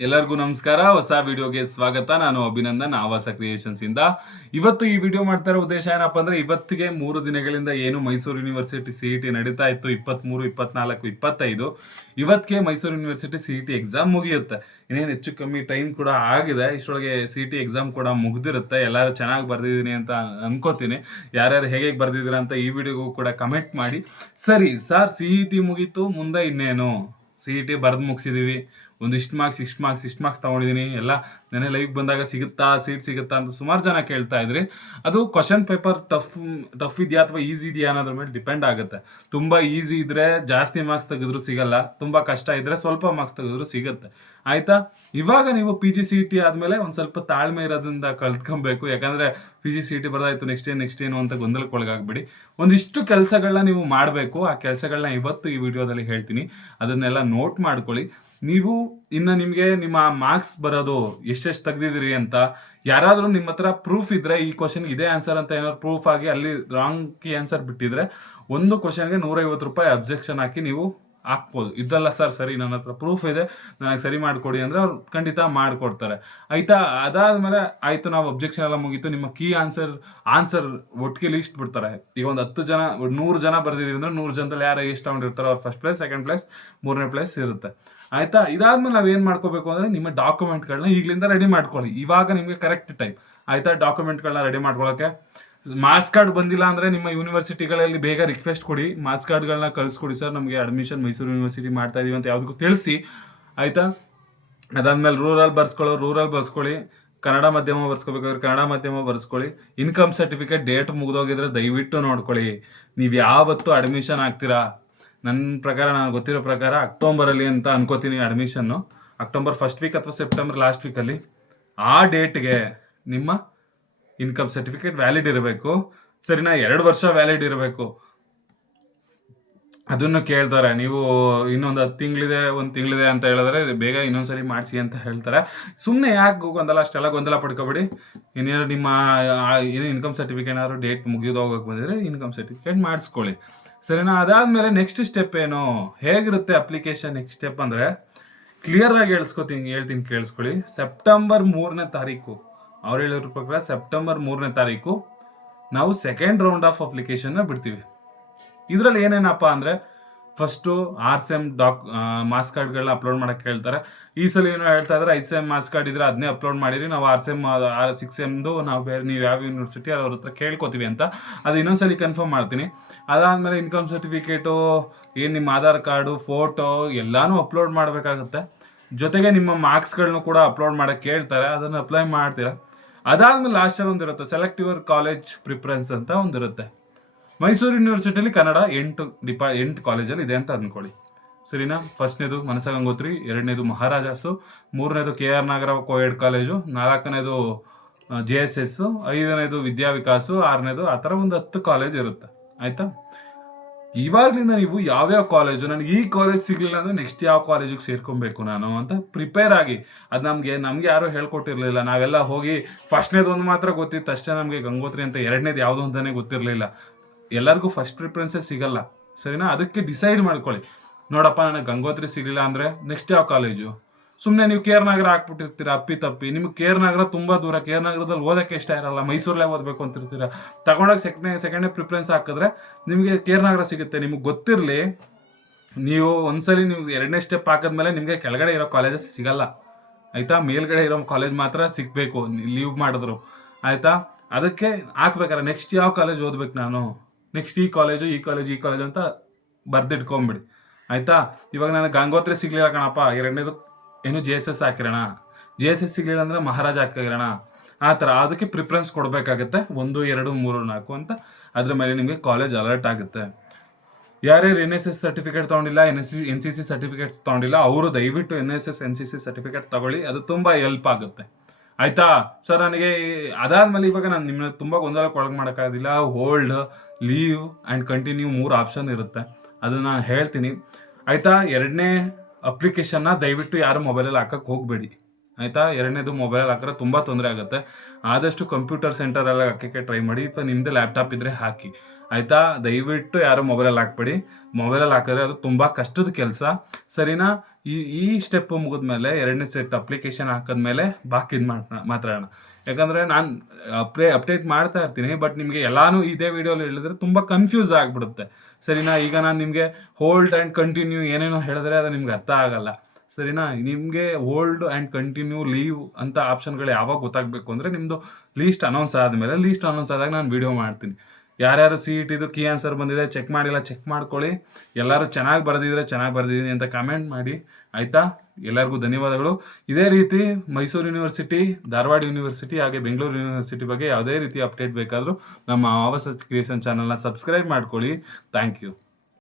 ಎಲ್ಲರಿಗೂ ನಮಸ್ಕಾರ. ಹೊಸ ವಿಡಿಯೋಗೆ ಸ್ವಾಗತ. ನಾನು ಅಭಿನಂದನ್, ಆವಾಸ ಕ್ರಿಯೇಷನ್ಸ್ ಇಂದ. ಇವತ್ತು ಈ ವಿಡಿಯೋ ಮಾಡ್ತಾ ಇರೋ ಉದ್ದೇಶ ಏನಪ್ಪ ಅಂದ್ರೆ, ಇವತ್ತಿಗೆ ಮೂರು ದಿನಗಳಿಂದ ಏನು ಮೈಸೂರು ಯೂನಿವರ್ಸಿಟಿ ಸಿ ಟಿ ನಡೀತಾ ಇತ್ತು, ಇಪ್ಪತ್ಮೂರು, ಇಪ್ಪತ್ನಾಲ್ಕು, ಇಪ್ಪತ್ತೈದು. ಇವತ್ತಿಗೆ Mysuru university C T exam ಮುಗಿಯುತ್ತೆ. ಇನ್ನೇನು ಹೆಚ್ಚು ಕಮ್ಮಿ ಟೈಮ್ ಕೂಡ ಆಗಿದೆ. ಇಷ್ಟೊಳಗೆ ಸಿ ಟಿ ಎಕ್ಸಾಮ್ ಕೂಡ ಮುಗ್ದಿರುತ್ತೆ. ಎಲ್ಲರೂ ಚೆನ್ನಾಗಿ ಬರ್ದಿದ್ದೀನಿ ಅಂತ ಅನ್ಕೋತೀನಿ. ಯಾರ್ಯಾರು ಹೇಗೆ ಬರ್ದಿದ್ದೀರಾ ಅಂತ ಈ ವಿಡಿಯೋಗೂ ಕೂಡ ಕಮೆಂಟ್ ಮಾಡಿ. ಸರಿ, ಸರ್ ಸಿ ಇ ಟಿ ಮುಗೀತು. ಮುಂದೆ ಇನ್ನೇನು? ಸಿ ಇ ಟಿ ಬರೆದು ಮುಗಿಸಿದೀವಿ. ಒಂದಿಷ್ಟು ಮಾರ್ಕ್ಸ್ ಇಷ್ಟು ಮಾರ್ಕ್ಸ್ ಇಷ್ಟು ಮಾರ್ಕ್ಸ್ ತೊಗೊಂಡಿದ್ದೀನಿ ಎಲ್ಲ ನೆನೆ ಲೈವ್ ಬಂದಾಗ ಸಿಗುತ್ತಾ ಸೀಟ್ ಸಿಗುತ್ತಾ ಅಂತ ಸುಮಾರು ಜನ ಕೇಳ್ತಾ ಇದ್ರಿ. ಅದು ಕ್ವಶನ್ ಪೇಪರ್ ಟಫ್ ಟಫ್ ಇದೆಯಾ ಅಥವಾ ಈಸಿ ಇದೆಯಾ ಅನ್ನೋದ್ರ ಮೇಲೆ ಡಿಪೆಂಡ್ ಆಗುತ್ತೆ. ತುಂಬ ಈಸಿ ಇದ್ರೆ ಜಾಸ್ತಿ ಮಾರ್ಕ್ಸ್ ತೆಗೆದ್ರು ಸಿಗಲ್ಲ, ತುಂಬ ಕಷ್ಟ ಇದ್ರೆ ಸ್ವಲ್ಪ ಮಾರ್ಕ್ಸ್ ತೆಗೆದ್ರು ಸಿಗುತ್ತೆ. ಆಯ್ತಾ? ಇವಾಗ ನೀವು ಪಿ ಜಿ ಸಿ ಟಿ ಆದಮೇಲೆ ಒಂದು ಸ್ವಲ್ಪ ತಾಳ್ಮೆ ಇರೋದ್ರಿಂದ ಕಲ್ತ್ಕೊಬೇಕು. ಯಾಕಂದ್ರೆ ಪಿ ಜಿ ಸಿ ಟಿ ಬರ್ದಾಯ್ತು ನೆಕ್ಸ್ಟ್ ಏನು ನೆಕ್ಸ್ಟ್ ಏನು ಅಂತ ಗೊಂದಲಕ್ಕೊಳಗಾಗ್ಬಿಡಿ. ಒಂದಿಷ್ಟು ಕೆಲಸಗಳನ್ನ ನೀವು ಮಾಡಬೇಕು. ಆ ಕೆಲಸಗಳನ್ನ ಇವತ್ತು ಈ ವಿಡಿಯೋದಲ್ಲಿ ಹೇಳ್ತೀನಿ. ಅದನ್ನೆಲ್ಲ ನೋಟ್ ಮಾಡ್ಕೊಳ್ಳಿ. ನೀವು ಇನ್ನು ನಿಮಗೆ ನಿಮ್ಮ ಮಾರ್ಕ್ಸ್ ಬರೋದು ಎಷ್ಟೆಷ್ಟು ತೆಗ್ದಿದ್ದೀರಿ ಅಂತ ಯಾರಾದರೂ ನಿಮ್ಮ ಹತ್ರ ಪ್ರೂಫ್ ಇದ್ರೆ ಈ ಕ್ವಶನ್ ಇದೇ ಆನ್ಸರ್ ಅಂತ ಏನಾದ್ರು ಪ್ರೂಫ್ ಆಗಿ ಅಲ್ಲಿ ರಾಂಗ್ ಕಿ ಆನ್ಸರ್ ಬಿಟ್ಟಿದ್ರೆ ಒಂದು ಕ್ವಶನ್ಗೆ ನೂರೈವತ್ತು ರೂಪಾಯಿ ಅಬ್ಜೆಕ್ಷನ್ ಹಾಕಿ ನೀವು ಹಾಕ್ಬೋದು. ಇದ್ದಲ್ಲ ಸರ್ ಸರಿ, ನನ್ನ ಹತ್ರ ಪ್ರೂಫ್ ಇದೆ. ನನಗೆ ಸರಿ ಮಾಡಿಕೊಡಿ ಅಂದರೆ ಅವ್ರು ಖಂಡಿತ ಮಾಡಿಕೊಡ್ತಾರೆ. ಆಯಿತಾ? ಅದಾದಮೇಲೆ ಆಯಿತು, ನಾವು ಅಬ್ಜೆಕ್ಷನ್ ಎಲ್ಲ ಮುಗೀತು. ನಿಮ್ಮ ಕೀ ಆನ್ಸರ್ ಆನ್ಸರ್ ಒಟ್ಟಿಗೆ ಲೀಸ್ಟ್ ಬಿಡ್ತಾರೆ. ಈಗ ಒಂದು ಹತ್ತು ಜನ, ನೂರು ಜನ ಬರೆದಿದ್ದೀವಿ ಅಂದರೆ ನೂರು ಜನದಲ್ಲಿ ಯಾರು ಎಷ್ಟು ತಗೊಂಡಿರ್ತಾರೋ ಅವ್ರು ಫಸ್ಟ್ ಪ್ಲೇಸ್ ಸೆಕೆಂಡ್ ಪ್ಲೇಸ್ ಮೂರನೇ ಪ್ಲೇಸ್ ಇರುತ್ತೆ. ಆಯ್ತಾ? ಇದಾದ್ಮೇಲೆ ನಾವು ಏನು ಮಾಡ್ಕೋಬೇಕು ಅಂದರೆ ನಿಮ್ಮ ಡಾಕ್ಯುಮೆಂಟ್ಗಳನ್ನ ಈಗಲಿಂದ ರೆಡಿ ಮಾಡ್ಕೊಳ್ಳಿ. ಇವಾಗ ನಿಮಗೆ ಕರೆಕ್ಟ್ ಟೈಮ್ ಆಯ್ತಾ? ಡಾಕ್ಯುಮೆಂಟ್ಗಳನ್ನ ರೆಡಿ ಮಾಡ್ಕೊಳ್ಳೋಕೆ ಮಾಸ್ ಕಾರ್ಡ್ ಬಂದಿಲ್ಲ ಅಂದ್ರೆ ನಿಮ್ಮ ಯೂನಿವರ್ಸಿಟಿಗಳಲ್ಲಿ ಬೇಗ ರಿಕ್ವೆಸ್ಟ್ ಕೊಡಿ. ಮಾರ್ಕ್ಸ್ ಕಾರ್ಡ್ಗಳನ್ನ ಕಳಿಸ್ಕೊಡಿ ಸರ್. ನಮಗೆ ಅಡ್ಮಿಷನ್ ಮೈಸೂರು ಯೂನಿವರ್ಸಿಟಿ ಮಾಡ್ತಾ ಇದೀವಿ ಅಂತ ಯಾವುದಕ್ಕೂ ತಿಳಿಸಿ. ಆಯ್ತಾ? ಅದಾದ್ಮೇಲೆ ರೂರಲ್ ಬರ್ಸ್ಕೊಳ್ಳೋ ರೂರಲ್ ಬರ್ಸ್ಕೊಳ್ಳಿ. ಕನ್ನಡ ಮಾಧ್ಯಮ ಬರ್ಸ್ಕೋಬೇಕಾದ್ರೆ ಕನ್ನಡ ಮಾಧ್ಯಮ ಬರ್ಸ್ಕೊಳ್ಳಿ. ಇನ್ಕಮ್ ಸರ್ಟಿಫಿಕೇಟ್ ಡೇಟ್ ಮುಗಿದೋಗಿದ್ರೆ ದಯವಿಟ್ಟು ನೋಡ್ಕೊಳ್ಳಿ. ನೀವು ಯಾವತ್ತು ಅಡ್ಮಿಷನ್ ಆಗ್ತೀರಾ? ನನ್ನ ಪ್ರಕಾರ, ನಾನು ಗೊತ್ತಿರೋ ಪ್ರಕಾರ ಅಕ್ಟೋಬರಲ್ಲಿ ಅಂತ ಅನ್ಕೋತೀನಿ ಅಡ್ಮಿಷನ್ನು ಅಕ್ಟೋಬರ್ ಫಸ್ಟ್ ವೀಕ್ ಅಥವಾ ಸೆಪ್ಟೆಂಬರ್ ಲಾಸ್ಟ್ ವೀಕಲ್ಲಿ ಆ ಡೇಟ್ಗೆ ನಿಮ್ಮ ಇನ್ಕಮ್ ಸರ್ಟಿಫಿಕೇಟ್ ವ್ಯಾಲಿಡ್ ಇರಬೇಕು. ಸರಿನಾ, ಎರಡು ವರ್ಷ ವ್ಯಾಲಿಡ್ ಇರಬೇಕು. ಅದನ್ನು ಕೇಳ್ತಾರೆ. ನೀವು ಇನ್ನೊಂದು ಹತ್ತು ತಿಂಗಳಿದೆ, ಒಂದು ತಿಂಗಳಿದೆ ಅಂತ ಹೇಳಿದ್ರೆ ಬೇಗ ಇನ್ನೊಂದ್ಸರಿ ಮಾಡಿಸಿ ಅಂತ ಹೇಳ್ತಾರೆ. ಸುಮ್ಮನೆ ಯಾಕೆ ಗೊಂದಲ, ಅಷ್ಟೆಲ್ಲ ಗೊಂದಲ ಪಡ್ಕೊಬೇಡಿ. ಇನ್ನೇನು ನಿಮ್ಮ ಏನು ಇನ್ಕಮ್ ಸರ್ಟಿಫಿಕೇಟ್ ಏನಾದ್ರು ಡೇಟ್ ಮುಗಿದು ಹೋಗಕ್ಕೆ ಬಂದಿದ್ರೆ ಇನ್ಕಮ್ ಸರ್ಟಿಫಿಕೇಟ್ ಮಾಡಿಸ್ಕೊಳ್ಳಿ. ಸರಿನಾ? ಅದಾದಮೇಲೆ ನೆಕ್ಸ್ಟ್ ಸ್ಟೆಪ್ ಏನು? ಹೇಗಿರುತ್ತೆ ಅಪ್ಲಿಕೇಶನ್ ನೆಕ್ಸ್ಟ್ ಸ್ಟೆಪ್ ಅಂದರೆ? ಕ್ಲಿಯರ್ ಆಗಿ ಹೇಳ್ಸ್ಕೊತೀನಿ, ಹೇಳ್ತೀನಿ ಕೇಳಿಸ್ಕೊಳ್ಳಿ. ಸೆಪ್ಟೆಂಬರ್ ಮೂರನೇ ತಾರೀಕು. ಅವ್ರು ಹೇಳಿದ್ರ ಪ್ರಕಾರ ಸೆಪ್ಟೆಂಬರ್ ಮೂರನೇ ತಾರೀಕು. ನಾವು ಸೆಕೆಂಡ್ ರೌಂಡ್ ಆಫ್ ಅಪ್ಲಿಕೇಶನ್ನ ಬಿಡ್ತೀವಿ. ಇದರಲ್ಲಿ ಏನೇನಪ್ಪ ಅಂದರೆ ಫಸ್ಟು ಆರ್ ಸಿ ಎಂ ಡಾಕ್ ಮಾಸ್ ಕಾರ್ಡ್ಗಳನ್ನ ಅಪ್ಲೋಡ್ ಮಾಡಕ್ಕೆ ಹೇಳ್ತಾರೆ. ಈ ಸಲ ಏನೋ ಹೇಳ್ತಾ ಇದ್ದಾರೆ I C M marks card ಇದ್ರೆ ಅದನ್ನೇ ಅಪ್ಲೋಡ್ ಮಾಡಿರಿ. ನಾವು R C M R six ಎಮ್ದು ನಾವು ಬೇರೆ ನೀವು ಯಾವ ಯೂನಿವರ್ಸಿಟಿ ಅವ್ರ ಹತ್ರ ಕೇಳ್ಕೊತೀವಿ ಅಂತ. ಅದು ಇನ್ನೊಂದ್ಸಲಿ ಕನ್ಫರ್ಮ್ ಮಾಡ್ತೀನಿ. ಅದಾದಮೇಲೆ ಇನ್ಕಮ್ ಸರ್ಟಿಫಿಕೇಟು ಏನು ನಿಮ್ಮ ಆಧಾರ್ ಕಾರ್ಡು ಫೋಟೋ ಎಲ್ಲನೂ ಅಪ್ಲೋಡ್ ಮಾಡಬೇಕಾಗುತ್ತೆ. ಜೊತೆಗೆ ನಿಮ್ಮ ಮಾರ್ಕ್ಸ್ಗಳನ್ನು ಕೂಡ ಅಪ್ಲೋಡ್ ಮಾಡೋಕ್ಕೆ ಕೇಳ್ತಾರೆ ಅದನ್ನು ಅಪ್ಲೈ ಮಾಡ್ತೀರಾ? ಅದಾದ್ಮೇಲೆ ಲಾಸ್ಟಲ್ಲಿ ಒಂದಿರುತ್ತೆ ಸೆಲೆಕ್ಟ್ ಯುವರ್ ಕಾಲೇಜ್ ಪ್ರಿಫರೆನ್ಸ್ ಅಂತ ಒಂದಿರುತ್ತೆ. ಮೈಸೂರು ಯೂನಿವರ್ಸಿಟಿಯಲ್ಲಿ ಕನ್ನಡ ಎಂಟು ಡಿಪಾ ಎಂಟು ಕಾಲೇಜಲ್ಲಿ ಇದೆ ಅಂತ ಅಂದ್ಕೊಳ್ಳಿ. ಸರಿನಾ? ಫಸ್ಟ್ನೇದು ಮನಸ ಗಂಗೋತ್ರಿ ಎರಡನೇದು ಮಹಾರಾಜಾಸು, ಮೂರನೇದು K R Nagara coed college, ನಾಲ್ಕನೇದು ಜೆ ಎಸ್ ಎಸ್, ಐದನೇದು ವಿದ್ಯಾವಿಕಾಸು ಆರನೇದು ಆ ಥರ ಒಂದು ಹತ್ತು ಕಾಲೇಜ್ ಇರುತ್ತೆ. ಆಯ್ತಾ? ಇವಾಗಲಿಂದ ನೀವು ಯಾವ್ಯಾವ ಕಾಲೇಜು ನನಗೆ ಈ ಕಾಲೇಜ್ ಸಿಗ್ಲಿಲ್ಲ ಅಂದ್ರೆ ನೆಕ್ಸ್ಟ್ ಯಾವ ಕಾಲೇಜಿಗೆ ಸೇರ್ಕೊಬೇಕು ನಾನು ಅಂತ ಪ್ರಿಪೇರ್ ಆಗಿ. ಅದು ನಮಗೆ ನಮಗೆ ಯಾರೂ ಹೇಳ್ಕೊಟ್ಟಿರಲಿಲ್ಲ. ನಾವೆಲ್ಲ ಹೋಗಿ ಫಸ್ಟ್ನೇದು ಒಂದು ಮಾತ್ರ ಗೊತ್ತಿತ್ತು, ಅಷ್ಟೇ ನಮಗೆ ಗಂಗೋತ್ರಿ ಅಂತ ಎರಡನೇದು ಯಾವುದು ಅಂತಲೇ ಗೊತ್ತಿರಲಿಲ್ಲ. ಎಲ್ಲರಿಗೂ ಫಸ್ಟ್ ಪ್ರಿಫರೆನ್ಸೇ ಸಿಗಲ್ಲ. ಸರಿನಾ? ಅದಕ್ಕೆ ಡಿಸೈಡ್ ಮಾಡ್ಕೊಳ್ಳಿ. ನೋಡಪ್ಪ, ನನಗೆ ಗಂಗೋತ್ರಿ ಸಿಗಲಿಲ್ಲ ಅಂದರೆ ನೆಕ್ಸ್ಟ್ ಯಾವ ಕಾಲೇಜು ಸುಮ್ಮನೆ ನೀವು ಕೇರ್ ನಗರ ಹಾಕ್ಬಿಟ್ಟಿರ್ತೀರ, ಅಪ್ಪಿ ತಪ್ಪಿ. ನಿಮ್ಗೆ ಕೇರ್ ನಗರ ತುಂಬ ದೂರ. ಕೇರ್ ನಗರದಲ್ಲಿ ಓದೋಕ್ಕೆ ಇಷ್ಟ ಇರಲ್ಲ. ಮೈಸೂರಲ್ಲೇ ಓದಬೇಕು ಅಂತಿರ್ತೀರ? ತಗೊಂಡೋಗಿ ಸೆಕೆಂಡ್ ಸೆಕೆಂಡೇ ಪ್ರಿಫರೆನ್ಸ್ ಹಾಕಿದ್ರೆ ನಿಮಗೆ ಕೇರ್ ನಗರ ಸಿಗುತ್ತೆ. ನಿಮಗೆ ಗೊತ್ತಿರಲಿ, ನೀವು ಒಂದ್ಸಲಿ ನೀವು ಎರಡನೇ ಸ್ಟೆಪ್ ಹಾಕಿದ್ಮೇಲೆ ನಿಮಗೆ ಕೆಳಗಡೆ ಇರೋ ಕಾಲೇಜಸ್ ಸಿಗಲ್ಲ. ಆಯಿತಾ? ಮೇಲ್ಗಡೆ ಇರೋ ಕಾಲೇಜ್ ಮಾತ್ರ ಸಿಗಬೇಕು. ಲೀವ್ ಮಾಡಿದ್ರು. ಆಯಿತಾ? ಅದಕ್ಕೆ ಹಾಕ್ಬೇಕಾರೆ ನೆಕ್ಸ್ಟ್ ಯಾವ ಕಾಲೇಜ್ ಓದ್ಬೇಕು ನಾನು? ನೆಕ್ಸ್ಟ್ ಈ ಕಾಲೇಜು ಈ ಕಾಲೇಜು ಈ ಕಾಲೇಜು ಅಂತ ಬರ್ದಿಟ್ಕೊಂಬಿಡಿ. ಆಯ್ತಾ? ಇವಾಗ ನಾನು ಗಂಗೋತ್ರಿ ಸಿಗ್ಲಿಲ್ಲ ಕಣಪ್ಪ. ಎರಡನೇದು ಏನು ಜೆ ಎಸ್ ಎಸ್ ಹಾಕಿರೋಣ? ಜೆ ಎಸ್ ಎಸ್ ಸಿಗ್ಲಿಲ್ಲ ಅಂದ್ರೆ ಮಹಾರಾಜ ಹಾಕಿರೋಣ. ಆ ಥರ. ಅದಕ್ಕೆ ಪ್ರಿಫರೆನ್ಸ್ ಕೊಡಬೇಕಾಗತ್ತೆ. ಒಂದು, ಎರಡು, ಮೂರು, ನಾಲ್ಕು ಅಂತ. ಅದ್ರ ಮೇಲೆ ನಿಮಗೆ ಕಾಲೇಜ್ ಅಲರ್ಟ್ ಆಗುತ್ತೆ. ಯಾರ್ಯಾರು N S S certificate ತೊಗೊಂಡಿಲ್ಲ N S C N C C certificates ತೊಗೊಂಡಿಲ್ಲ, ಅವರು ದಯವಿಟ್ಟು N S S N C C certificate ತಗೊಳ್ಳಿ. ಅದು ತುಂಬ ಹೆಲ್ಪ್ ಆಗುತ್ತೆ. ಆಯ್ತಾ? ಸರ್ ನನಗೆ ಅದಾದ್ಮೇಲೆ ಇವಾಗ ನಾನು ನಿಮ್ಮ ತುಂಬ ಗೊಂದಲಕ್ಕೆ ಒಳಗೆ ಮಾಡೋಕ್ಕಾಗೋದಿಲ್ಲ ಹೋಲ್ಡ್ ಲೀವ್ ಆ್ಯಂಡ್ ಕಂಟಿನ್ಯೂ ಮೂರು ಆಪ್ಷನ್ ಇರುತ್ತೆ. ಅದನ್ನ ನಾನು ಹೇಳ್ತೀನಿ. ಆಯಿತಾ? ಎರಡನೇ ಅಪ್ಲಿಕೇಶನ್ನ ದಯವಿಟ್ಟು ಯಾರು ಮೊಬೈಲಲ್ಲಿ ಹಾಕಕ್ಕೆ ಹೋಗಬೇಡಿ. ಆಯಿತಾ? ಎರಡನೇದು ಮೊಬೈಲಲ್ಲಿ ಹಾಕಿದ್ರೆ ತುಂಬ ತೊಂದರೆ ಆಗುತ್ತೆ. ಆದಷ್ಟು ಕಂಪ್ಯೂಟರ್ ಸೆಂಟರಲ್ಲಿ ಹಾಕೋಕ್ಕೆ ಟ್ರೈ ಮಾಡಿ. ಅಥವಾ ನಿಮ್ಮದೇ ಲ್ಯಾಪ್ಟಾಪ್ ಇದ್ದರೆ ಹಾಕಿ. ಆಯಿತಾ? ದಯವಿಟ್ಟು ಯಾರು ಮೊಬೈಲಲ್ಲಿ ಹಾಕ್ಬೇಡಿ. ಮೊಬೈಲಲ್ಲಿ ಹಾಕಿದ್ರೆ ಅದು ತುಂಬ ಕಷ್ಟದ ಕೆಲಸ. ಸರಿನಾ? ಈ ಈ ಸ್ಟೆಪ್ ಮುಗಿದ್ಮೇಲೆ ಎರಡನೇ ಸೆಟ್ ಅಪ್ಲಿಕೇಶನ್ ಹಾಕಿದ್ಮೇಲೆ ಬಾಕಿದ್ ಮಾತಾಡೋಣ ಯಾಕಂದರೆ ನಾನು ಅಪ್ಡೇ ಅಪ್ಡೇಟ್ ಮಾಡ್ತಾ ಇರ್ತೀನಿ ಬಟ್ ನಿಮಗೆ ಎಲ್ಲಾನು ಇದೇ ವಿಡಿಯೋಲಿ ಹೇಳಿದ್ರೆ ತುಂಬ ಕನ್ಫ್ಯೂಸ್ ಆಗಿಬಿಡುತ್ತೆ. ಸರಿನಾ? ಈಗ ನಾನು ನಿಮಗೆ ಹೋಲ್ಡ್ ಆ್ಯಂಡ್ ಕಂಟಿನ್ಯೂ ಏನೇನೋ ಹೇಳಿದ್ರೆ ಅದು ನಿಮ್ಗೆ ಅರ್ಥ ಆಗಲ್ಲ. ಸರಿನಾ? ನಿಮಗೆ ಹೋಲ್ಡ್ ಆ್ಯಂಡ್ ಕಂಟಿನ್ಯೂ ಲೀವ್ ಅಂತ ಆಪ್ಷನ್ಗಳು ಯಾವಾಗ ಗೊತ್ತಾಗಬೇಕು ಅಂದರೆ ನಿಮ್ಮದು ಲೀಸ್ಟ್ ಅನೌನ್ಸ್ ಆದಮೇಲೆ ಲೀಸ್ಟ್ ಅನೌನ್ಸ್ ಆದಾಗ ನಾನು ವಿಡಿಯೋ ಮಾಡ್ತೀನಿ. ಯಾರ್ಯಾರು ಸಿ ಇ ಟಿದು ಕೀ ಆನ್ಸರ್ ಬಂದಿದೆ ಚೆಕ್ ಮಾಡಿಲ್ಲ ಚೆಕ್ ಮಾಡ್ಕೊಳ್ಳಿ. ಎಲ್ಲರೂ ಚೆನ್ನಾಗಿ ಬರೆದಿದ್ರೆ ಚೆನ್ನಾಗಿ ಬರೆದಿದ್ದೀನಿ ಅಂತ ಕಮೆಂಟ್ ಮಾಡಿ. ಆಯಿತಾ? ಎಲ್ಲರಿಗೂ ಧನ್ಯವಾದಗಳು. ಇದೇ ರೀತಿ ಮೈಸೂರು ಯೂನಿವರ್ಸಿಟಿ ಧಾರವಾಡ ಯೂನಿವರ್ಸಿಟಿ ಹಾಗೆ ಬೆಂಗಳೂರು ಯೂನಿವರ್ಸಿಟಿ ಬಗ್ಗೆ ಯಾವುದೇ ರೀತಿ ಅಪ್ಡೇಟ್ ಬೇಕಾದರೂ ನಮ್ಮ ಆವಾಸ ಕ್ರಿಯೇಷನ್ ಚಾನಲ್ನ ಸಬ್ಸ್ಕ್ರೈಬ್ ಮಾಡ್ಕೊಳ್ಳಿ. Thank you